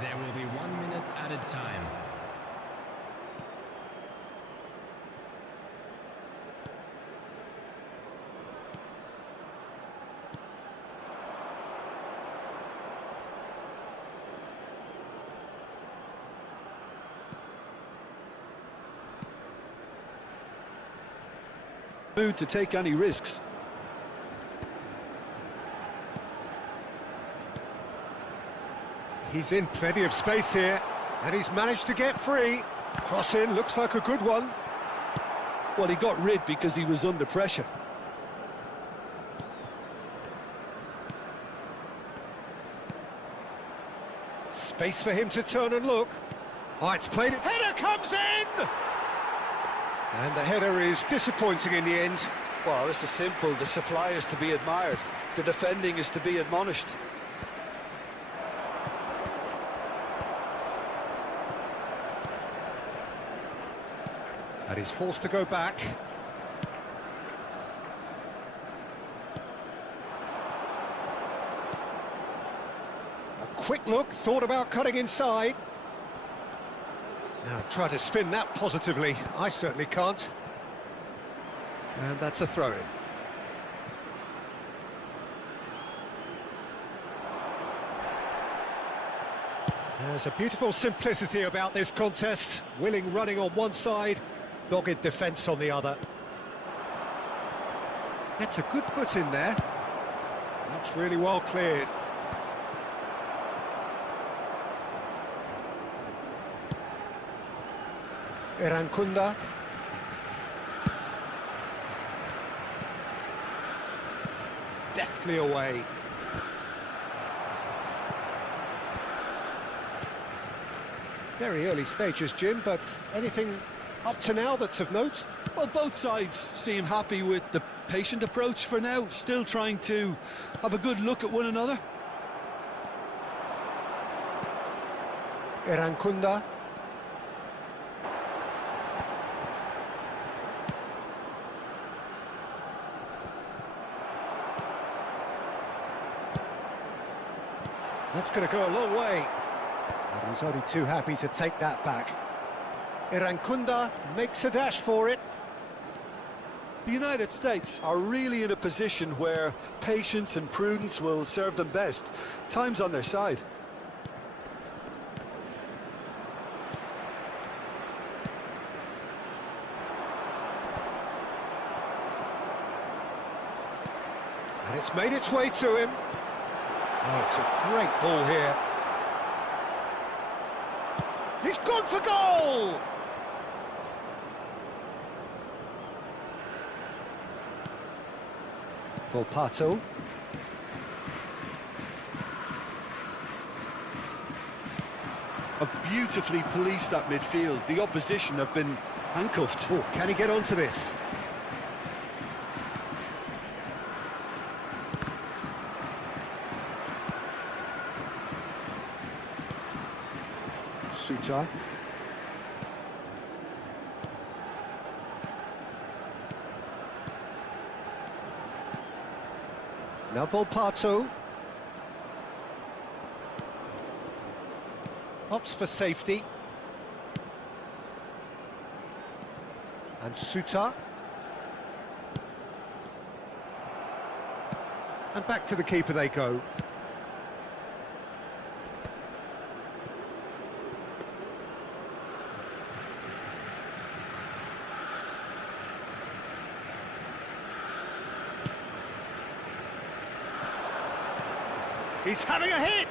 There will be 1 minute added time. Mood to take any risks. He's in plenty of space here, and he's managed to get free. Cross in, looks like a good one. Well, he got rid because he was under pressure. Space for him to turn and look. Oh, it's played it. Header comes in! And the header is disappointing in the end. Well, this is simple. The supply is to be admired. The defending is to be admonished. And he's forced to go back. A quick look, thought about cutting inside. Now try to spin that positively. I certainly can't. And that's a throw-in. There's a beautiful simplicity about this contest. Willing running on one side, dogged defence on the other. Gets a good foot in there. That's really well cleared. Irankunda. Deftly away. Very early stages, Jim, but anything up to now that's of note? Well, both sides seem happy with the patient approach for now, still trying to have a good look at one another. Irankunda. That's going to go a long way. And he's only too happy to take that back. Irankunda makes a dash for it. The United States are really in a position where patience and prudence will serve them best. Time's on their side. And it's made its way to him. Oh, it's a great ball here. He's gone for goal! Volpato. Have beautifully policed that midfield. The opposition have been handcuffed. Oh, can he get onto this? Suter. Now Volpato. Opts for safety. And Suter. And back to the keeper they go. He's having a hit!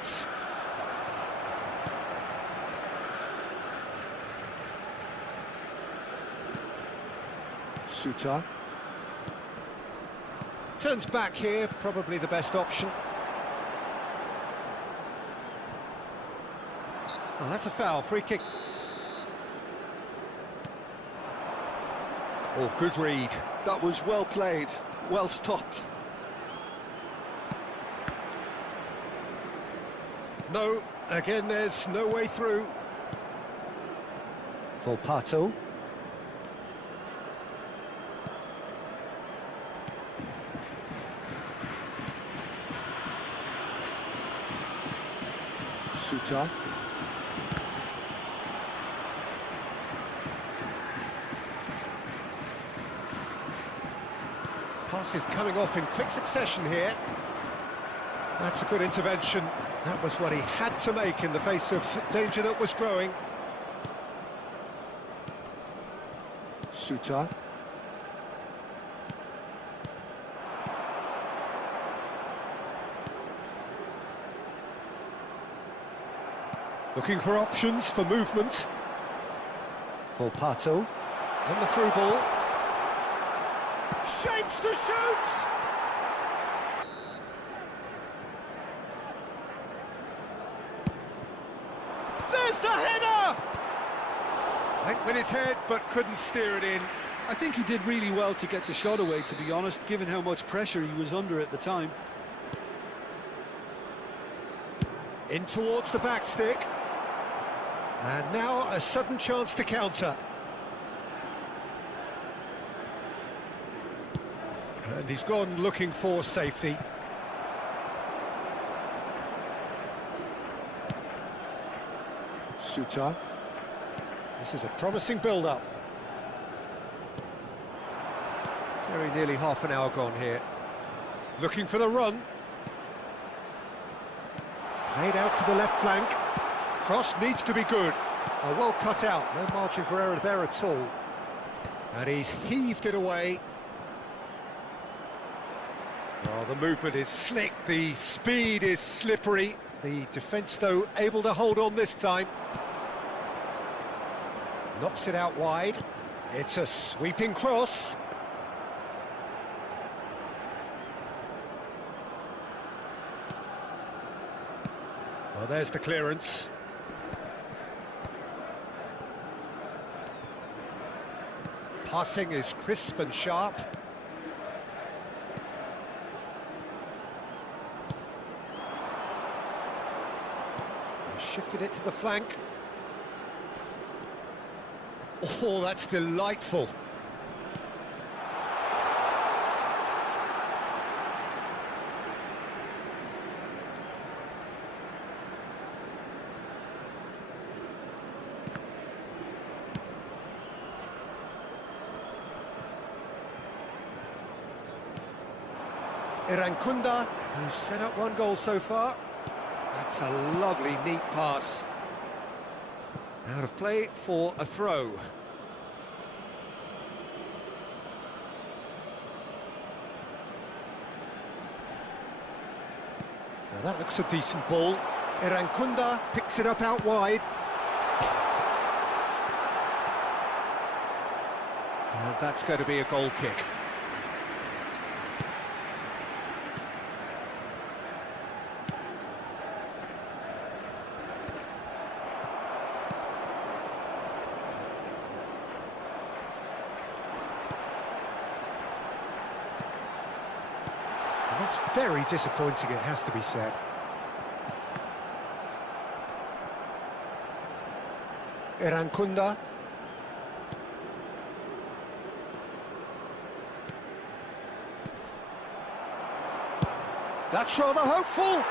Suter. Turns back here, probably the best option. Oh, that's a foul, free kick. Oh, good read. That was well played, well stopped. No, again there's no way through. Volpato. Suter. Passes coming off in quick succession here. That's a good intervention. That was what he had to make in the face of danger that was growing. Suter. Looking for options for movement. Volpato. And the through ball. Shapes to shoot! There's the header! Went with his head, but couldn't steer it in. I think he did really well to get the shot away, to be honest, given how much pressure he was under at the time. In towards the back stick. And now a sudden chance to counter. And he's gone looking for safety. Suter. This is a promising build-up. Very nearly half an hour gone here. Looking for the run. Played out to the left flank. Cross needs to be good. Oh, well cut out, no margin for error there at all. And he's heaved it away. Oh, the movement is slick, the speed is slippery. The defence, though, able to hold on this time. Knocks it out wide. It's a sweeping cross. Well, there's the clearance. Passing is crisp and sharp. Shifted it to the flank. Oh, that's delightful. Irankunda, who's set up one goal so far. That's a lovely, neat pass. Out of play for a throw. Now that looks a decent ball. Irankunda picks it up out wide. And that's going to be a goal kick. That's very disappointing, it has to be said. Irankunda. That's rather hopeful.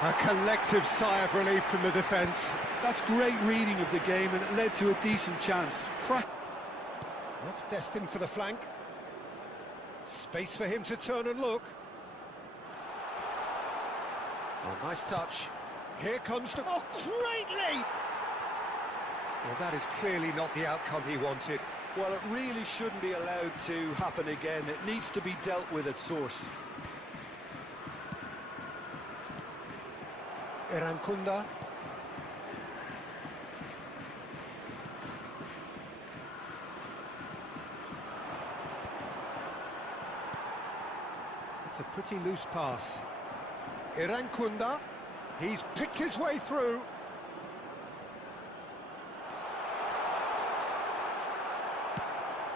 A collective sigh of relief from the defence. That's great reading of the game, and it led to a decent chance. That's destined for the flank. Space for him to turn and look. Oh, nice touch. Here comes the... Oh, great leap! Well, that is clearly not the outcome he wanted. Well, it really shouldn't be allowed to happen again. It needs to be dealt with at source. Irankunda. It's a pretty loose pass. Irankunda, he's picked his way through.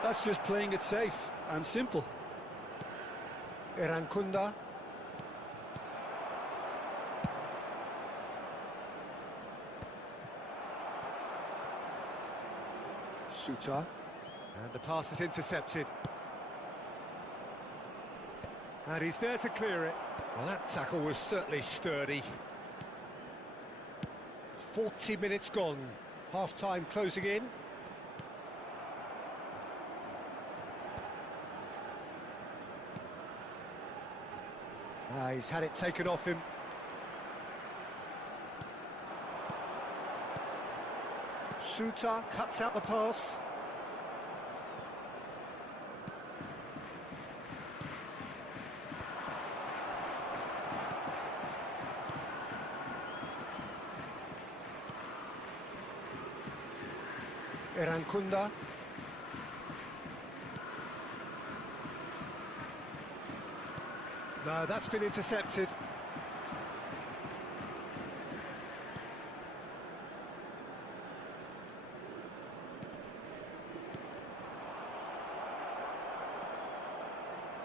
That's just playing it safe and simple. Irankunda. Suter. And the pass is intercepted. And he's there to clear it. Well, that tackle was certainly sturdy. 40 minutes gone. Half-time closing in. He's had it taken off him. Suter cuts out the pass. Irankunda. No, that's been intercepted.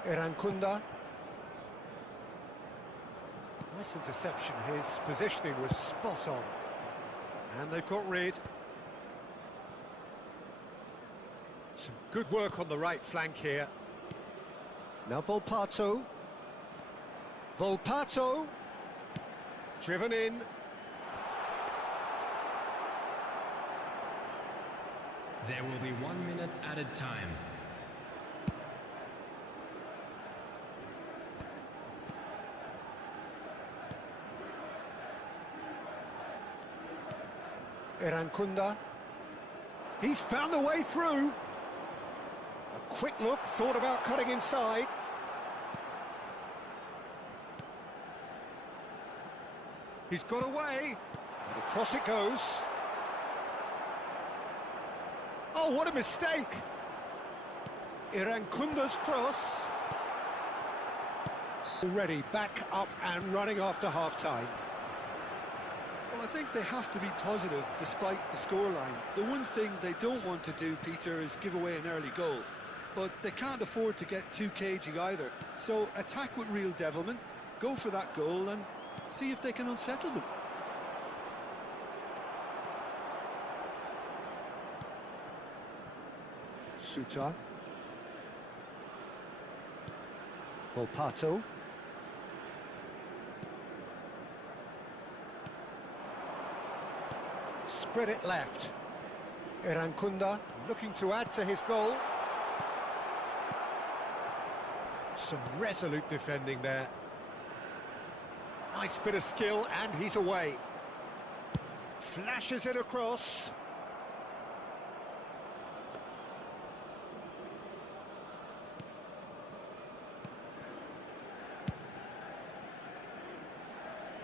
Irankunda. Nice interception. His positioning was spot on. And they've got rid. Some good work on the right flank here. Now Volpato. Volpato. Driven in. There will be 1 minute added time. Irankunda. He's found a way through. A quick look, thought about cutting inside. He's got away. And across it goes. Oh, what a mistake! Irankunda's cross. Already back up and running after half-time. Well, I think they have to be positive despite the scoreline. The one thing they don't want to do, Peter, is give away an early goal. But they can't afford to get too cagey either. So attack with real devilment, go for that goal and see if they can unsettle them. Suter. Volpato. Spread it left. Irankunda looking to add to his goal. Some resolute defending there. Nice bit of skill, and he's away. Flashes it across.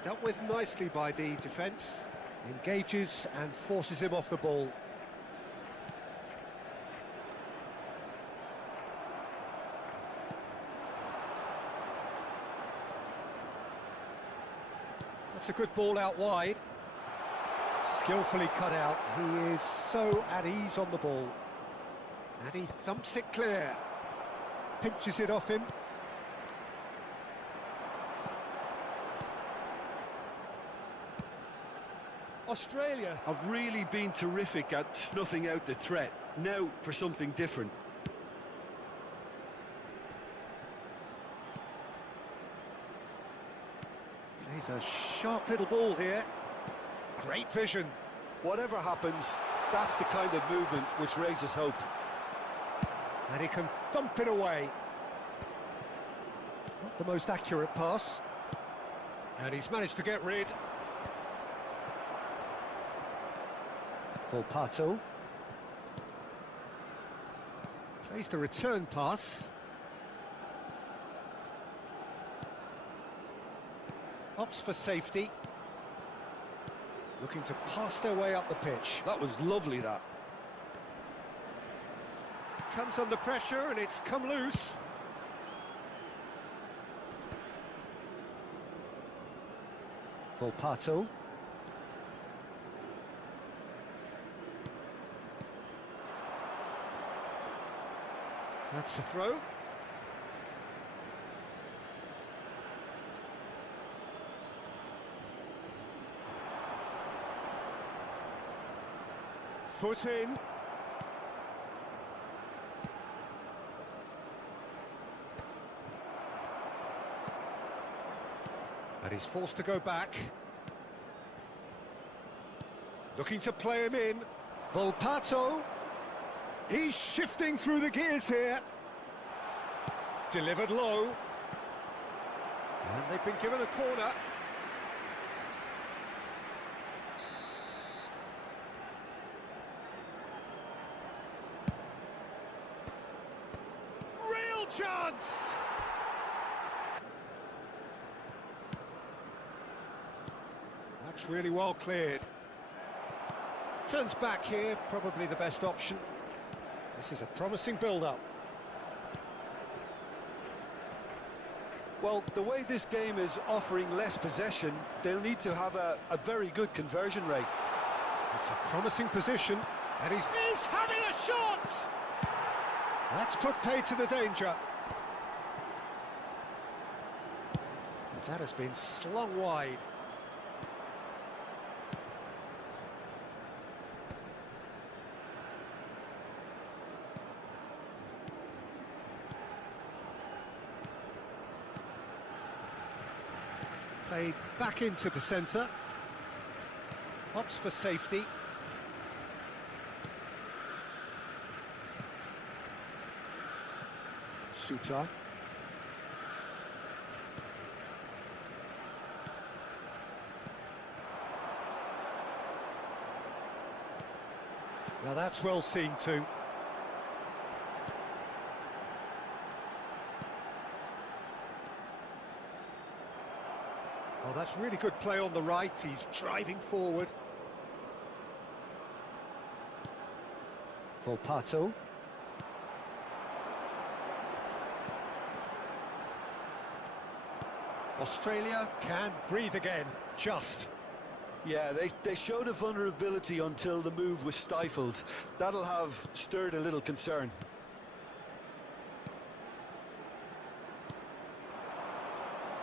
Dealt with nicely by the defence. Engages and forces him off the ball. That's a good ball out wide. Skillfully cut out. He is so at ease on the ball. And he thumps it clear. Pinches it off him. Australia have really been terrific at snuffing out the threat. Now for something different. Plays a sharp little ball here. Great vision. Whatever happens, that's the kind of movement which raises hope. And he can thump it away. Not the most accurate pass. And he's managed to get rid. Volpato. Plays the return pass. Opts for safety. Looking to pass their way up the pitch. That was lovely, that. Comes under pressure and it's come loose. Volpato. That's the throw. Foot in. And he's forced to go back. Looking to play him in. Volpato. He's shifting through the gears here. Delivered low. And they've been given a corner. Real chance! That's really well cleared. Turns back here, probably the best option. This is a promising build-up. Well, the way this game is offering less possession, they'll need to have a very good conversion rate. It's a promising position, and he's having a shot! That's put paid to the danger. That has been slung wide. Played back into the centre. Opts for safety. Suta. Now that's well seen too. Oh, that's really good play on the right. He's driving forward. For Pato. Australia can breathe again, just. Yeah, they showed a vulnerability until the move was stifled. That'll have stirred a little concern.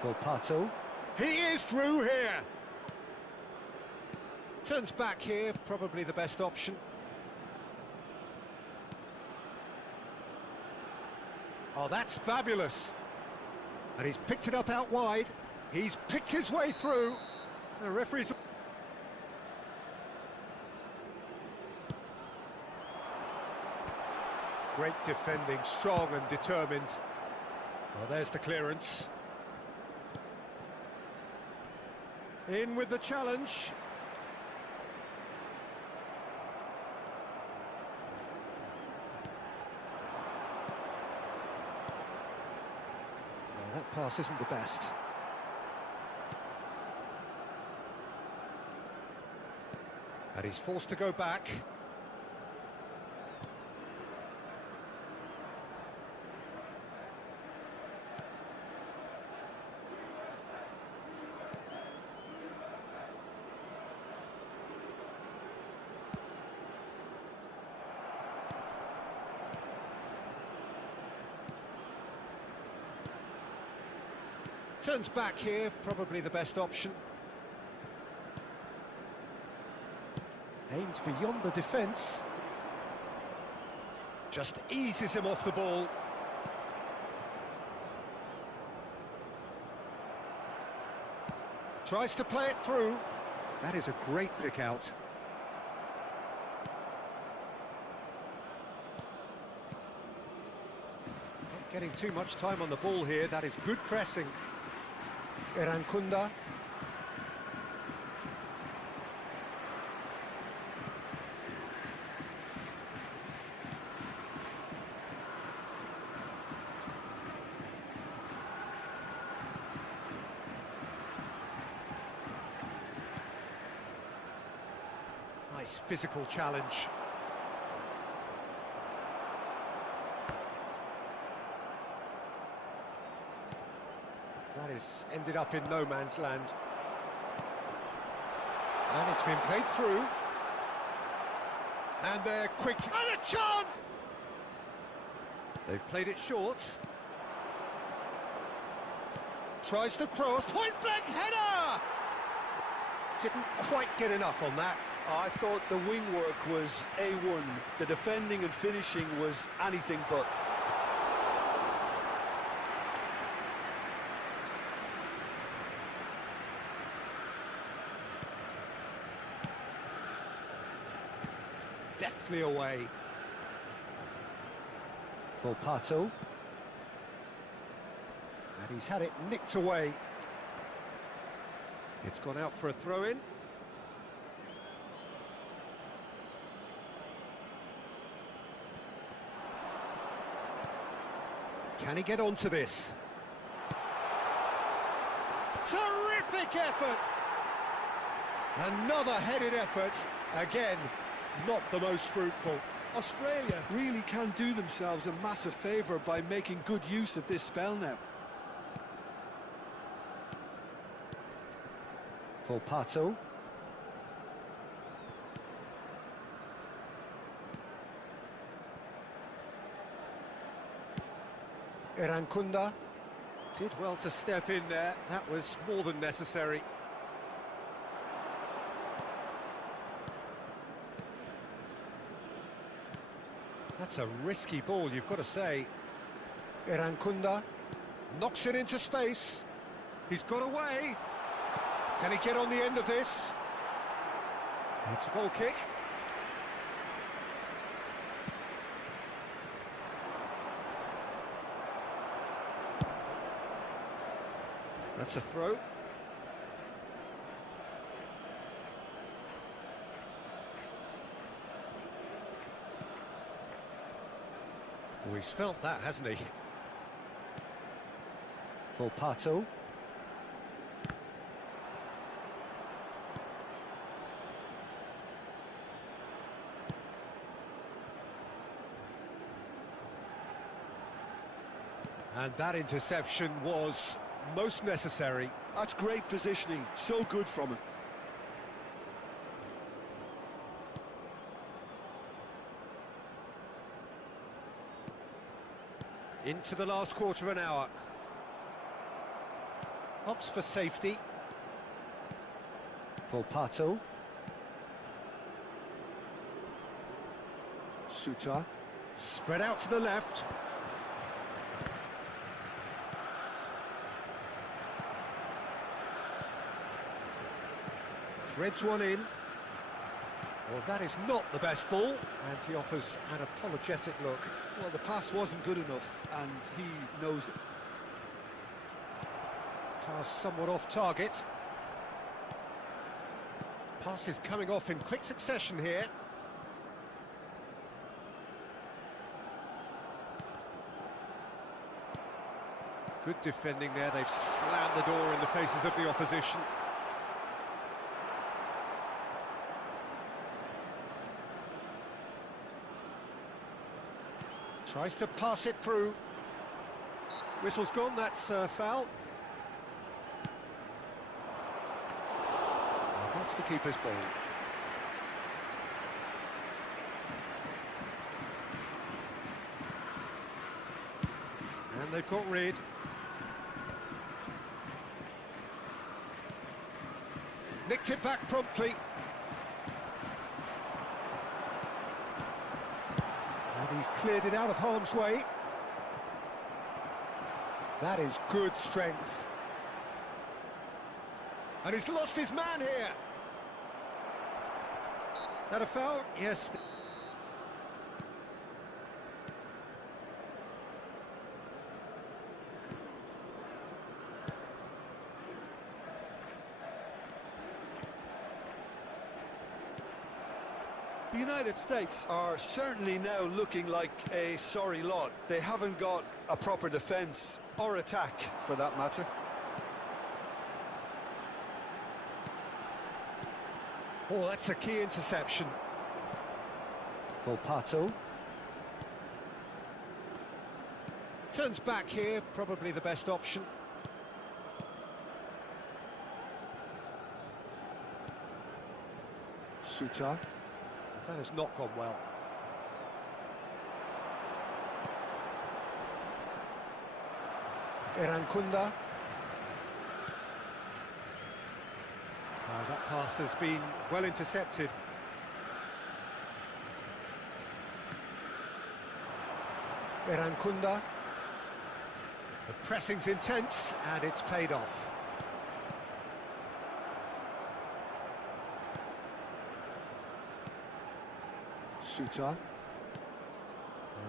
For Pato. He is through here. Turns back here, probably the best option. Oh, that's fabulous. And he's picked it up out wide. He's picked his way through. The referee's... Great defending, strong and determined. Well, there's the clearance. In with the challenge. Well, that pass isn't the best. And he's forced to go back. Turns back here, probably the best option. Aims beyond the defence. Just eases him off the ball. Tries to play it through. That is a great pick out. Not getting too much time on the ball here. That is good pressing. Erankunda. Nice physical challenge. That is ended up in no man's land. And it's been played through. And they're quick. And a chance! They've played it short. Tries to cross. Point blank header! Didn't quite get enough on that. I thought the wing work was A1. The defending and finishing was anything but. Deftly away. For Pato. And he's had it nicked away. It's gone out for a throw-in. Can he get onto this? Terrific effort! Another headed effort. Again, not the most fruitful. Australia really can do themselves a massive favour by making good use of this spell now. Volpato. Irankunda did well to step in there. That was more than necessary. That's a risky ball, you've got to say. Irankunda knocks it into space. He's got away. Can he get on the end of this? It's a goal kick. That's a throw. Oh, he's felt that, hasn't he? Volpato. And that interception was most necessary. That's great positioning, so good from him. Into the last quarter of an hour. Opts for safety. Volpato. Suter. Spread out to the left. Threads one in. Well, that is not the best ball, and he offers an apologetic look. Well, the pass wasn't good enough, and he knows it. Pass somewhat off target. Pass is coming off in quick succession here. Good defending there, they've slammed the door in the faces of the opposition. Tries to pass it through. Whistle's gone, that's a foul. That's the keeper's ball. And they've got rid. Nicked it back promptly. And he's cleared it out of harm's way. That is good strength. And he's lost his man here. That a foul? Yes. The United States are certainly now looking like a sorry lot. They haven't got a proper defence or attack, for that matter. Oh, that's a key interception. Volpato. Turns back here, probably the best option. Suter. That has not gone well. Irankunda. That pass has been well intercepted. Irankunda. The pressing's intense and it's paid off. Suter.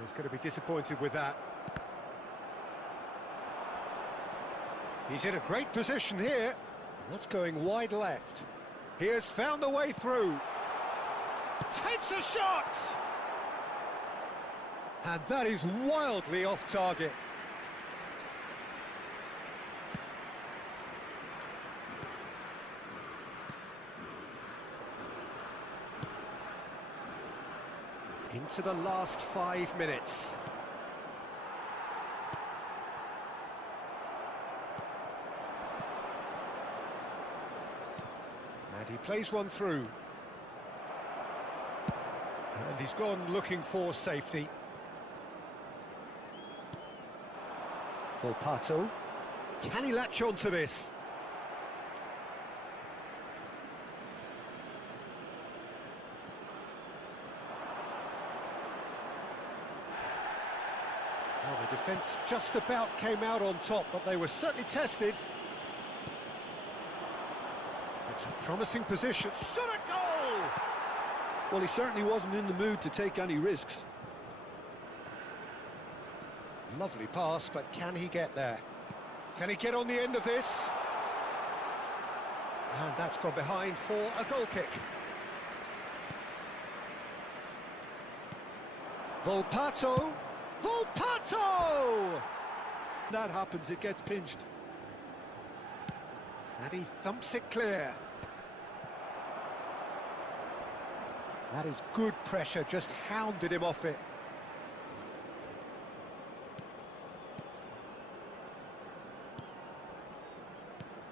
He's going to be disappointed with that. He's in a great position here. That's going wide left. He has found the way through. Takes a shot! And that is wildly off target. Into the last 5 minutes. And he plays one through. And he's gone looking for safety. Volpato. Can he latch on to this? Well, the defence just about came out on top, but they were certainly tested. It's a promising position. Shot a goal! Well, he certainly wasn't in the mood to take any risks. Lovely pass, but can he get there? Can he get on the end of this? And that's gone behind for a goal kick. Volpato! Volpato! That happens, it gets pinched. And he thumps it clear. That is good pressure, just hounded him off it.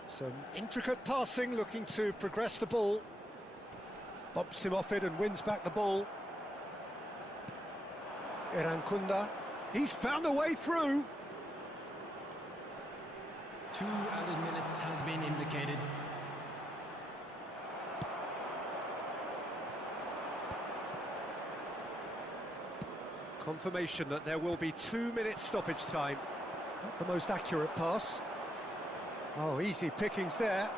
Some intricate passing, looking to progress the ball. Bumps him off it and wins back the ball. Irankunda, he's found a way through. 2 added minutes has been indicated. Confirmation that there will be 2 minutes stoppage time. Not the most accurate pass. Oh, easy pickings there.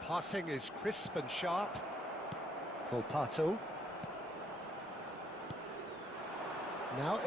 Passing is crisp and sharp. Volpato. Now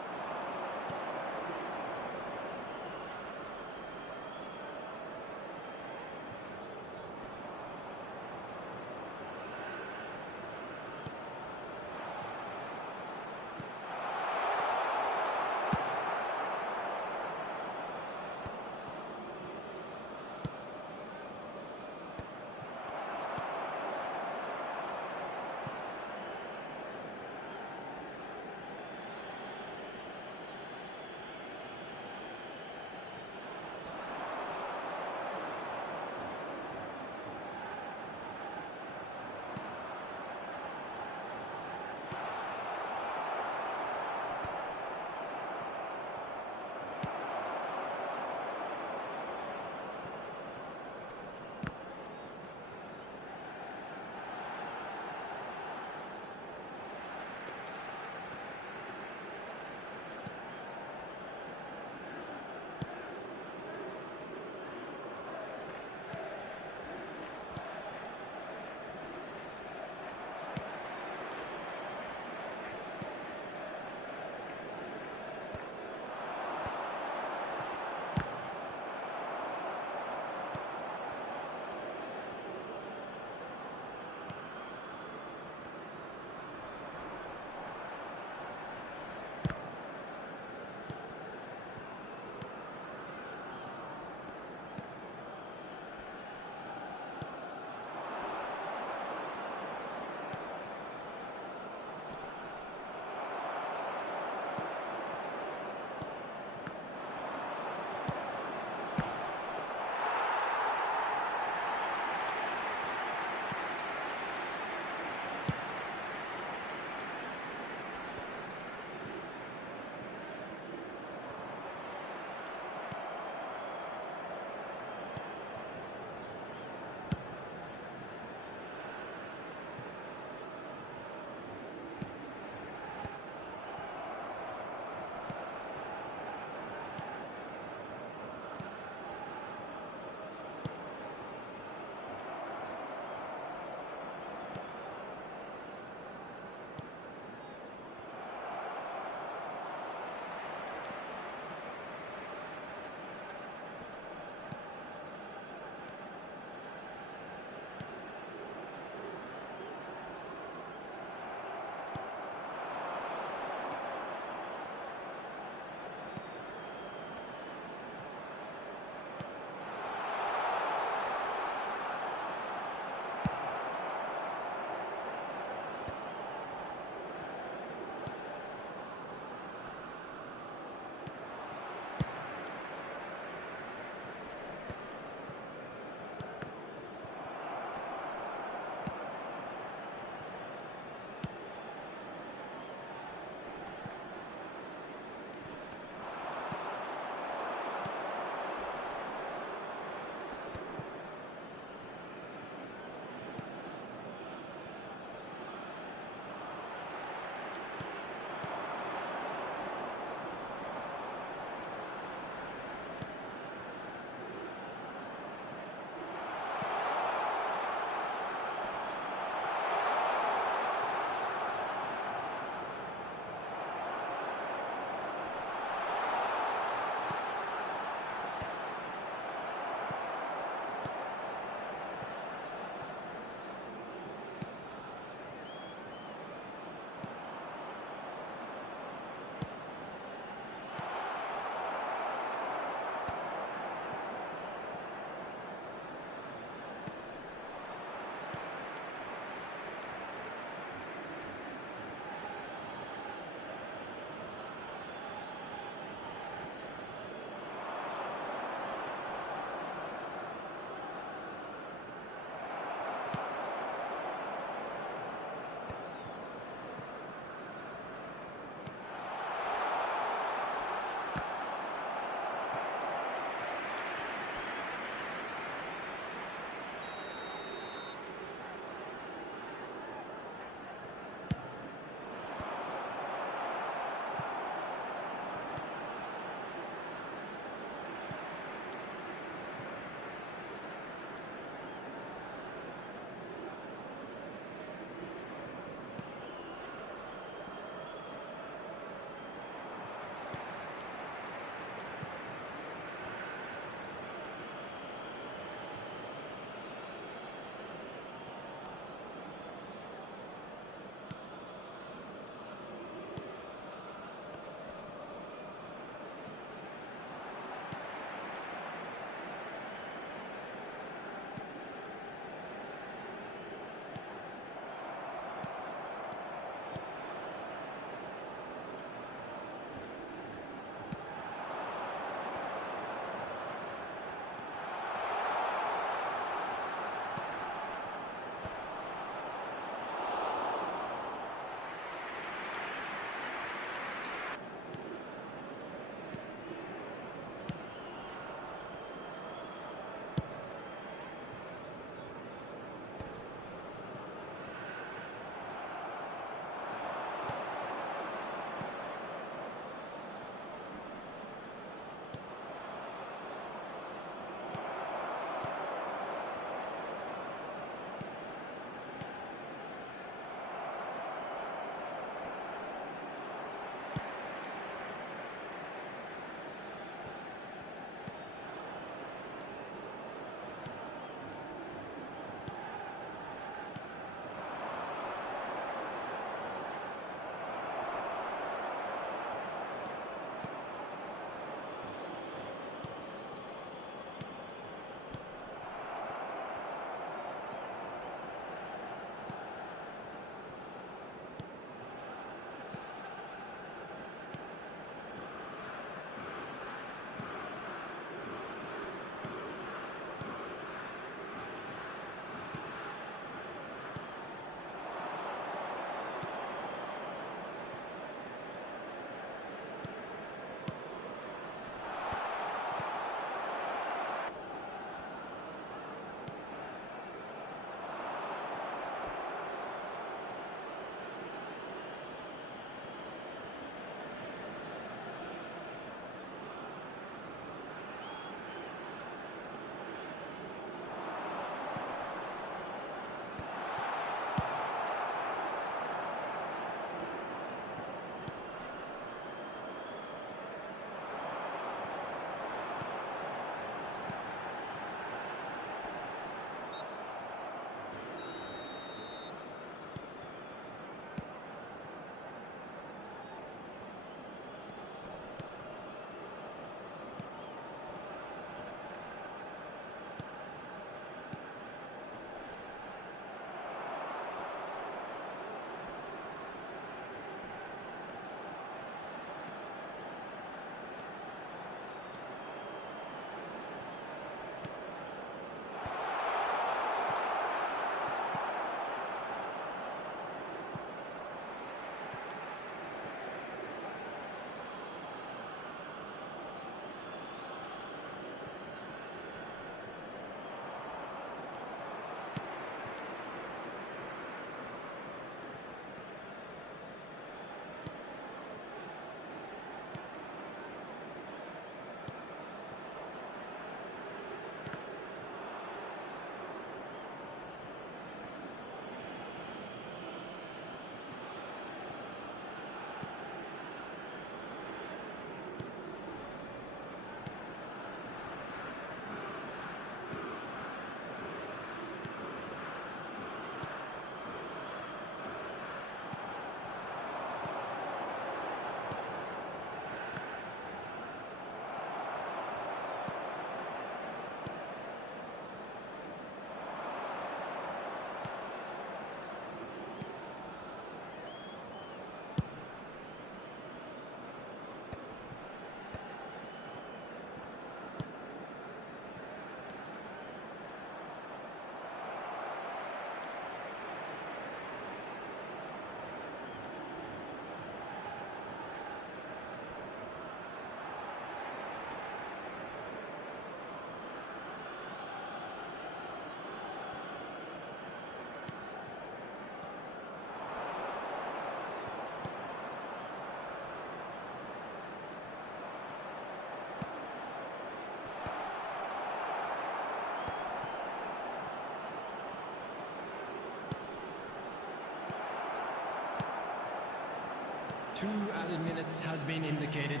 2 added minutes has been indicated.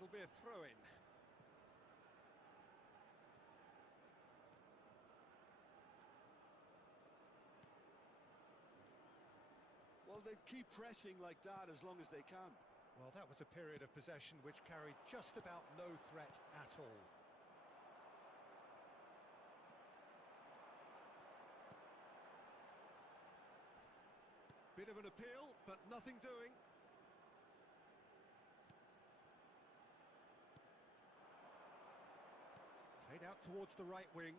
It'll be a throw-in. Well, they keep pressing like that as long as they can. Well, that was a period of possession which carried just about no threat at all. Bit of an appeal, but nothing doing. Played out towards the right wing.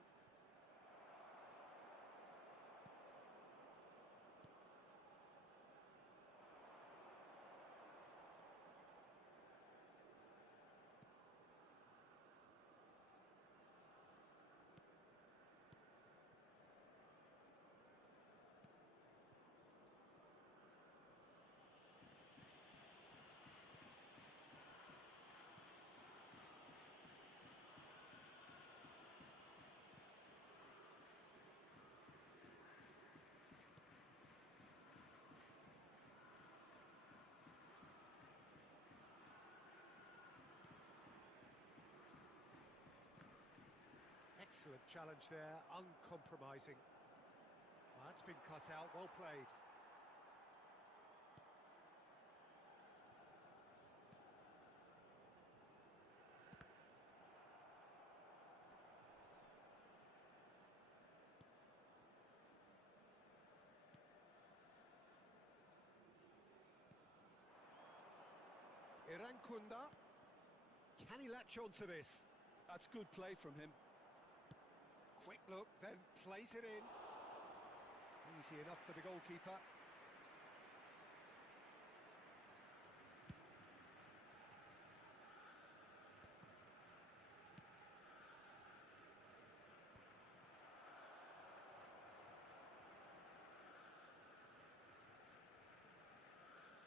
Excellent challenge there, uncompromising. That's been cut out, well played. Irankunda, can he latch on to this? That's good play from him. Quick look, then plays it in. Easy enough for the goalkeeper.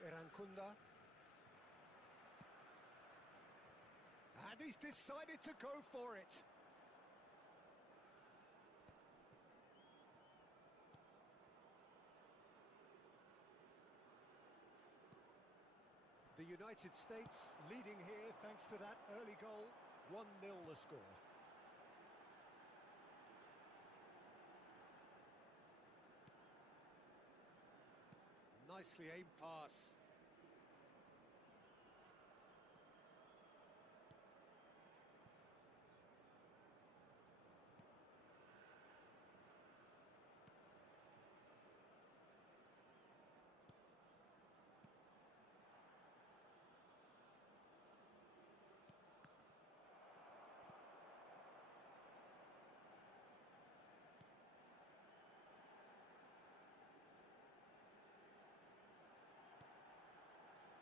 Irankunda. And he's decided to go for it. The United States leading here thanks to that early goal. 1-0 the score. Nicely aimed pass.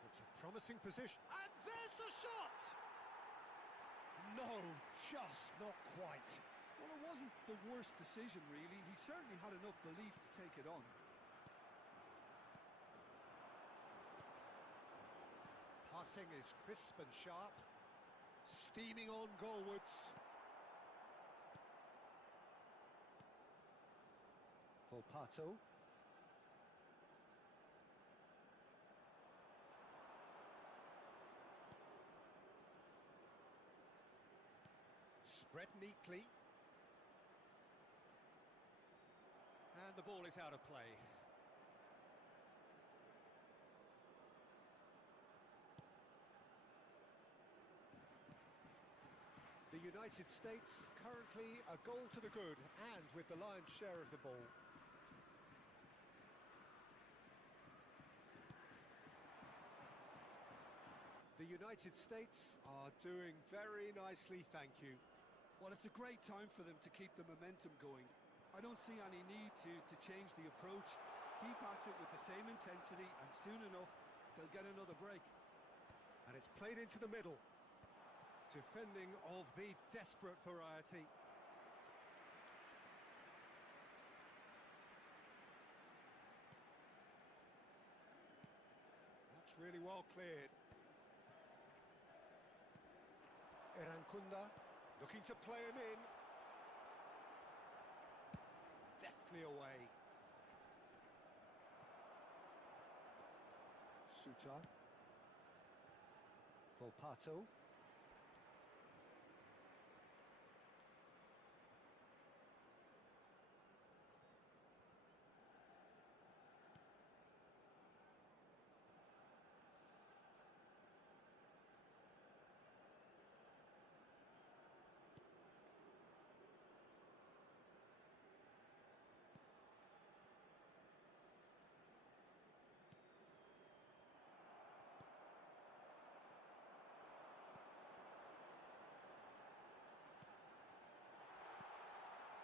It's a promising position. And there's the shot! No, just not quite. Well, it wasn't the worst decision, really. He certainly had enough belief to take it on. Passing is crisp and sharp. Steaming on goalwards. Volpato. Spread neatly. And the ball is out of play. The United States currently a goal to the good and with the lion's share of the ball. The the United States are doing very nicely, thank you. Well, it's a great time for them to keep the momentum going. I don't see any need to change the approach. Keep at it with the same intensity, and soon enough, they'll get another break. And it's played into the middle. Defending of the desperate variety. That's really well cleared. Erankunda looking to play him in. Deftly away. Suta. Volpato.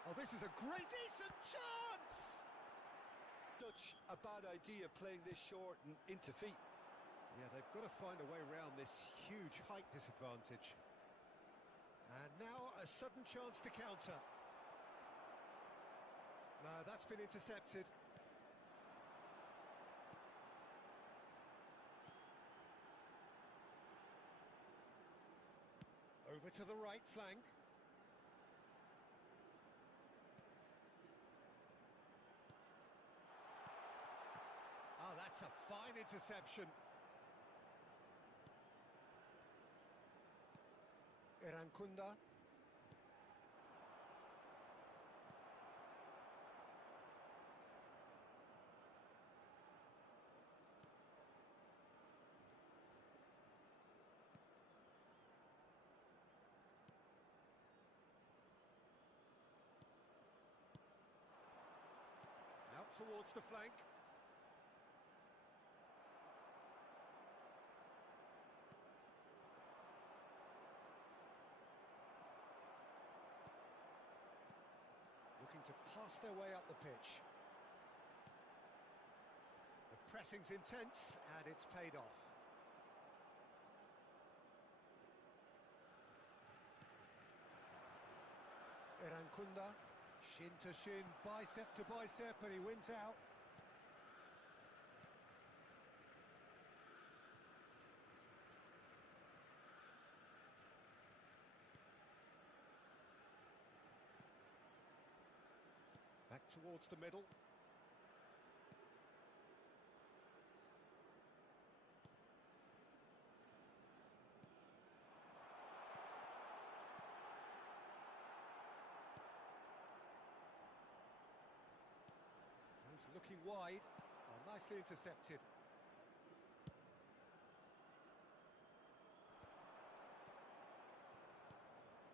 Oh, this is a great, decent chance! Such a bad idea playing this short and into feet. Yeah, they've got to find a way around this huge height disadvantage. And now a sudden chance to counter. No, that's been intercepted. Over to the right flank. Oh, that's a fine interception. Erankunda. Out towards the flank. Looking to pass their way up the pitch. The pressing's intense, and it's paid off. Erankunda, shin to shin, bicep to bicep, and he wins out. Back towards the middle. He's looking wide. Oh, nicely intercepted.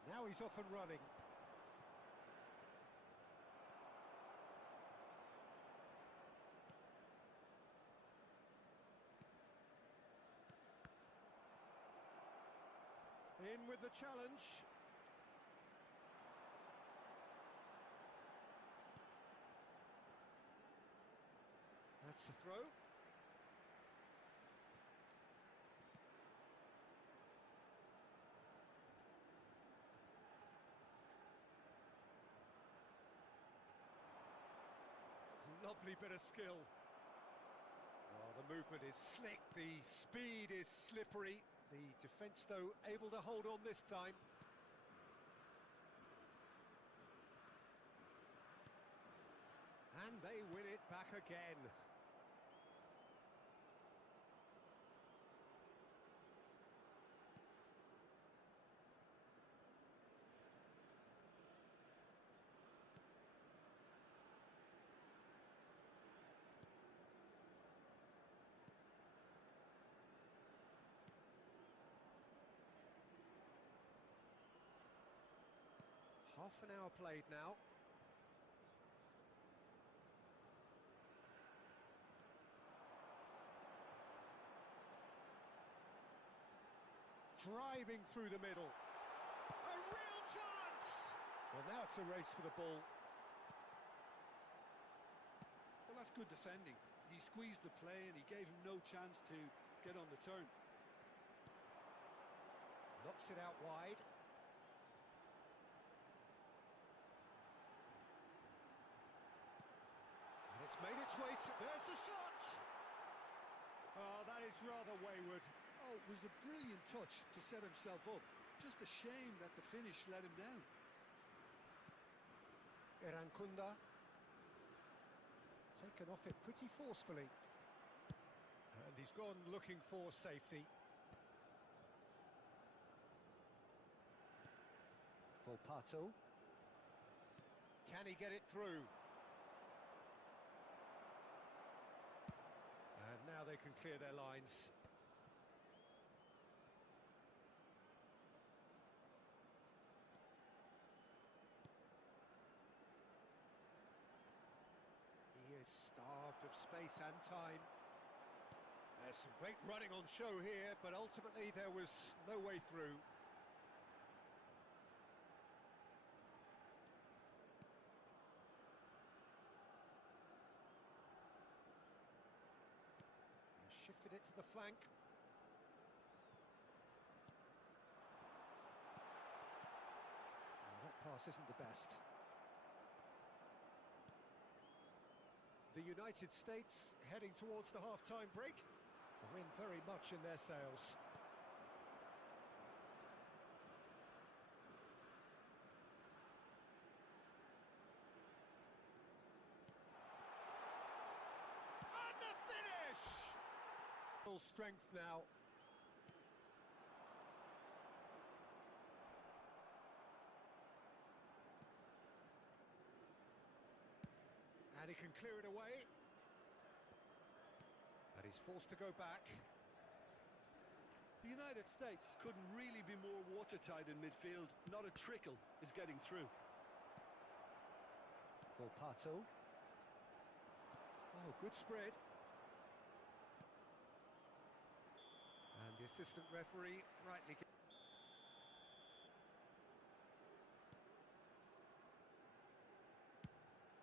Now he's off and running. In with the challenge. That's the throw. Lovely bit of skill. Oh, the movement is slick, the speed is slippery. The defence, though, able to hold on this time. And they win it back again. Half an hour played now. driving through the middle. A real chance! Well, now it's a race for the ball. Well, that's good defending. He squeezed the play and he gave him no chance to get on the turn. Knocks it out wide. And it's made its way to... There's the shot! Oh, that is rather wayward. Oh, it was a brilliant touch to set himself up. Just a shame that the finish let him down. Erankunda. Taken off it pretty forcefully. And he's gone looking for safety. Volpato. Can he get it through? And now they can clear their lines. He is starved of space and time. There's some great running on show here, but ultimately there was no way through. He shifted it to the flank. And that pass isn't the best. The United States heading towards the half-time break. The wind very much in their sails. And the finish! Full strength now. And he can clear it away. And he's forced to go back. The United States couldn't really be more watertight in midfield. Not a trickle is getting through. Volpato. Oh, good spread. And the assistant referee rightly...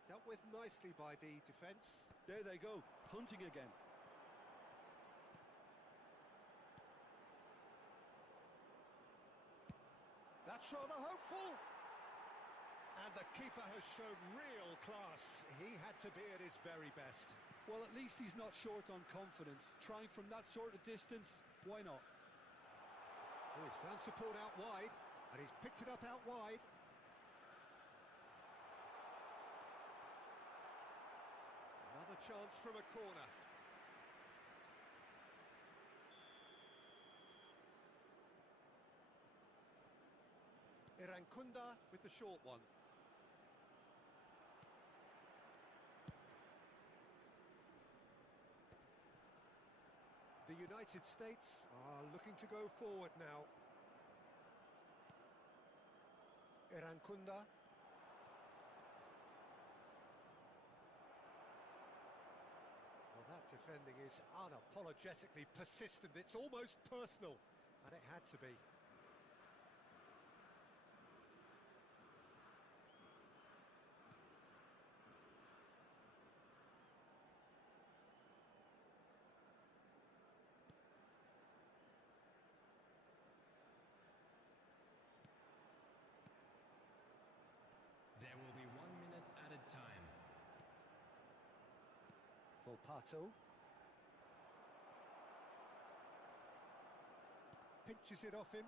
Dealt with nicely by the defence. There they go, hunting again. That's rather hopeful. And the keeper has shown real class. He had to be at his very best. Well, at least he's not short on confidence. Trying from that sort of distance, why not? Oh, he's found support out wide, and he's picked it up out wide. Another chance from a corner. Erankunda with the short one. The United States are looking to go forward now. Erankunda. Well, that defending is unapologetically persistent. It's almost personal, and it had to be. There will be 1 minute added time. Volpato. Pinches it off him.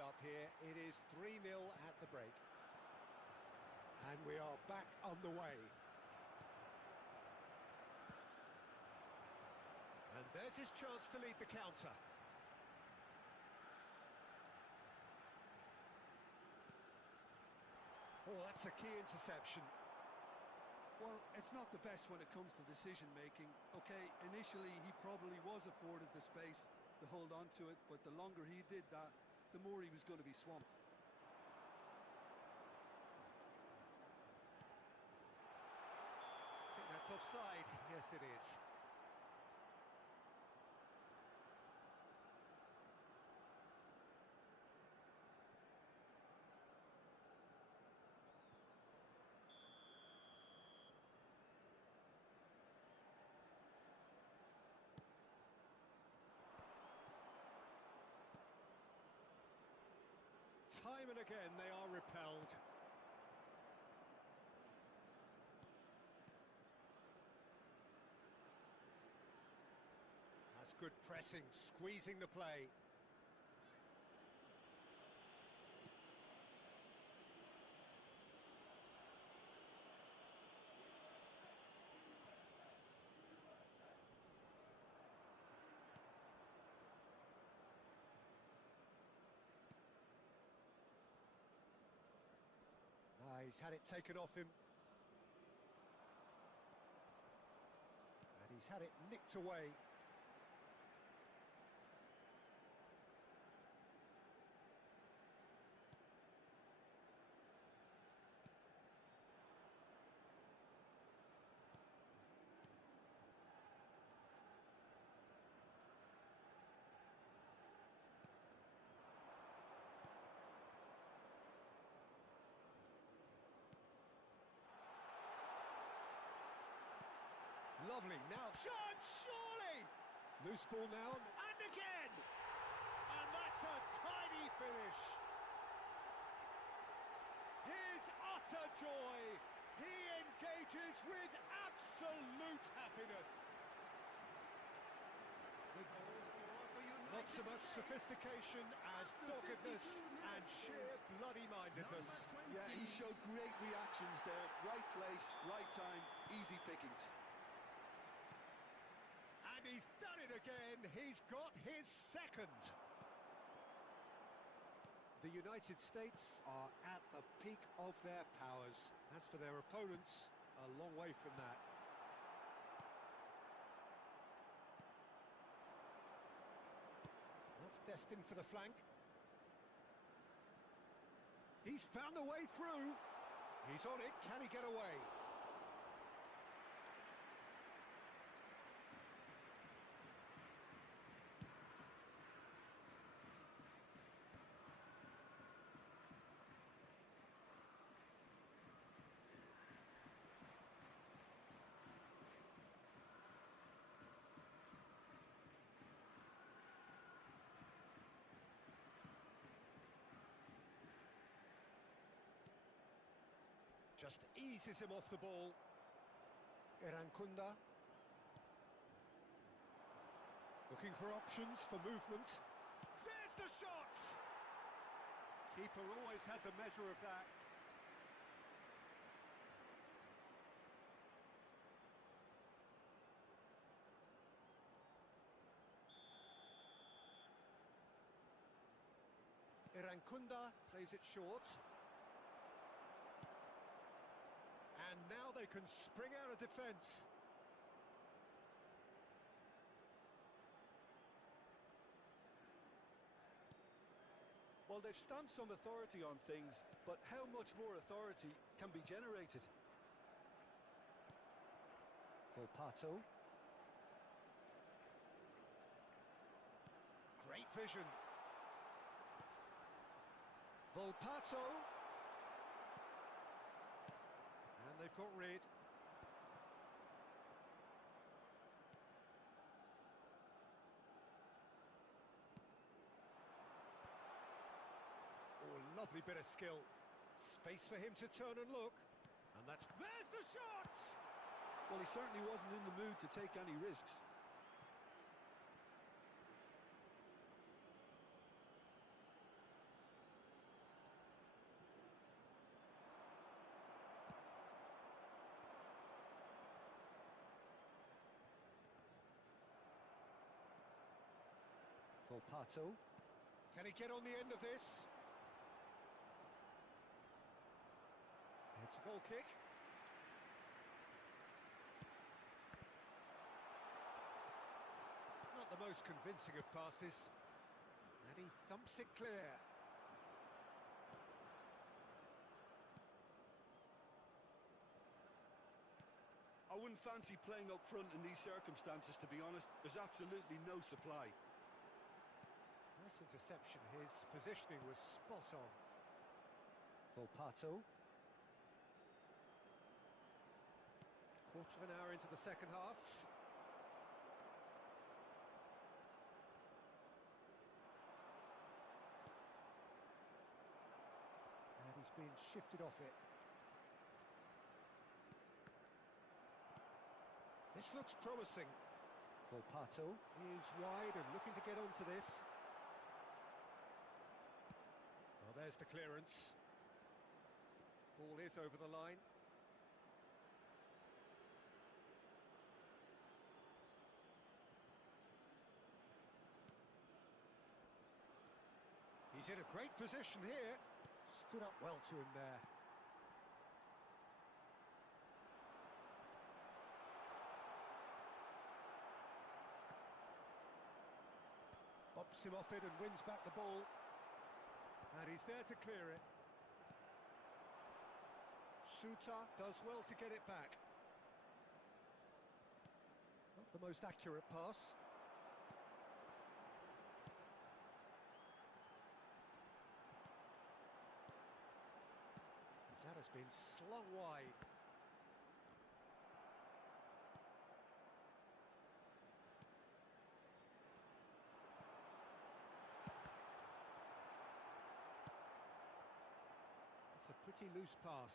Up here, it is 3-0 at the break. And we are back on the way. And there's his chance to lead the counter. Oh, that's a key interception. Well, it's not the best when it comes to decision-making. Okay, initially he probably was afforded the space to hold on to it, but the longer he did that, the more he was going to be swamped. I think that's offside. Yes, it is. Time and again they are repelled. That's good pressing, squeezing the play. He's had it taken off him. And he's had it nicked away. Lovely, now chance, surely! Loose ball now, and again! And that's a tiny finish! His utter joy! He engages with absolute happiness! Not so much sophistication as doggedness and sheer bloody-mindedness. Yeah, he showed great reactions there. Right place, right time, easy pickings. And he's done it again, he's got his second. The United States are at the peak of their powers. As for their opponents, a long way from that. That's destined for the flank. He's found a way through. He's on it, can he get away? Just eases him off the ball. Irankunda. Looking for options for movement. There's the shot! Keeper always had the measure of that. Irankunda plays it short. And now they can spring out of defence. Well, they've stamped some authority on things, but how much more authority can be generated? Volpato. Great vision. Volpato. And they've got rid. Oh, lovely bit of skill. Space for him to turn and look. And that's... There's the shot! Well, he certainly wasn't in the mood to take any risks. Volpato. Can he get on the end of this? It's a goal kick. Not the most convincing of passes. And he thumps it clear. I wouldn't fancy playing up front in these circumstances, to be honest. There's absolutely no supply. Nice interception. His positioning was spot on. Volpato. Quarter of an hour into the second half. And he's been shifted off it. This looks promising. Volpato is wide and looking to get onto this. Well, there's the clearance. Ball is over the line. He's in a great position here. Stood up well to him there. Bops him off it and wins back the ball. And he's there to clear it. Suter does well to get it back. Not the most accurate pass. That has been slung wide. It's a pretty loose pass.